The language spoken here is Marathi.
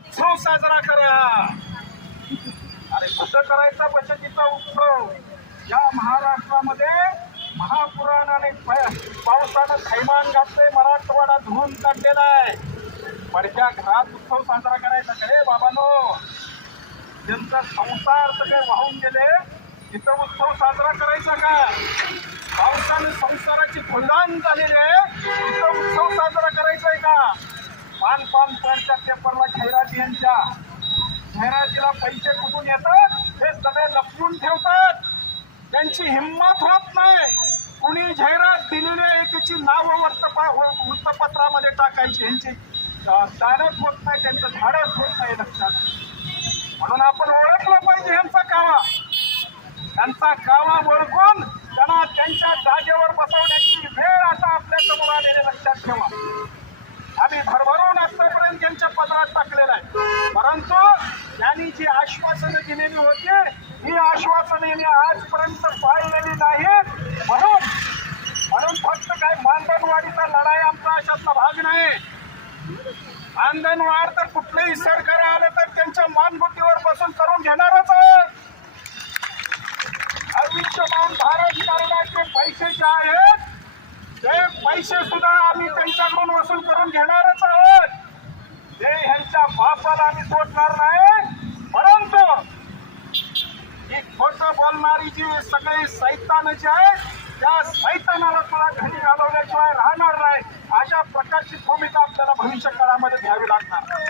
उत्सव साजरा करा. अरे कुठं करायचा बचतीचा उत्सव या महाराष्ट्रामध्ये महापुराणाने पावसानं थैमान घातलंय मराठवाडा धुवून काढलेला आहे पडक्या घरात उत्सव साजरा करायचा का रे बाबानो? ज्यांचा संसार सगळे वाहून गेले तिथं उत्सव साजरा करायचा का? पावसानं संसाराची फुलदान झालेली आहे तिथं उत्सव साजरा करायचा आहे का? पान पान परच्या पेपरला जाहिराती जाहिरातीला पैसे कुठून येतात? हे सगळे लपवून ठेवतात. त्यांची हिंमत होत नाही. कुणी जाहिरात दिलेल्या त्याची नावं वर्तपा वृत्तपत्रामध्ये टाकायची. यांची धाडस होत नाही त्यांचं झाडच होत नाही लक्षात. म्हणून आपण ओळखलं पाहिजे यांचा कावा. त्यांचा कावा ओळखून त्यांना त्यांच्या जागेवर बसवण्याची वेळ आता आपल्यासमोर आलेली लक्षात ठेवा. आम्ही भरभरून आतापर्यंत त्यांच्या पदरात टाकलेला आहे. परंतु यांनी जी आश्वासनं दिलेली होती. ही आश्वासनं यांनी आजपर्यंत पाळलेली नाहीत म्हणून म्हणून फक्त काय मानधनवाढीचा लढाई आमचा अशातला भाग नाही. मानधनवाड तर कुठलंही सरकार आलं तर त्यांच्या मानगुटीवर बसून करून घेणारच आयुष्यमान भारत कार्डाचे पैसे जे आहेत ते पैसे सुद्धा आम्ही त्यांच्याकडून वसूल करून घेणारच आहोत. ते ह्यांच्या बापाला आम्ही सोडणार नाही परंतु ही खोटं बोलणारी जी सगळी सैतान जी आहे त्या सैतानाला तुला घरी घालवल्याशिवाय राहणार नाही. अशा प्रकारची भूमिका आपल्याला भविष्य काळामध्ये घ्यावी लागणार.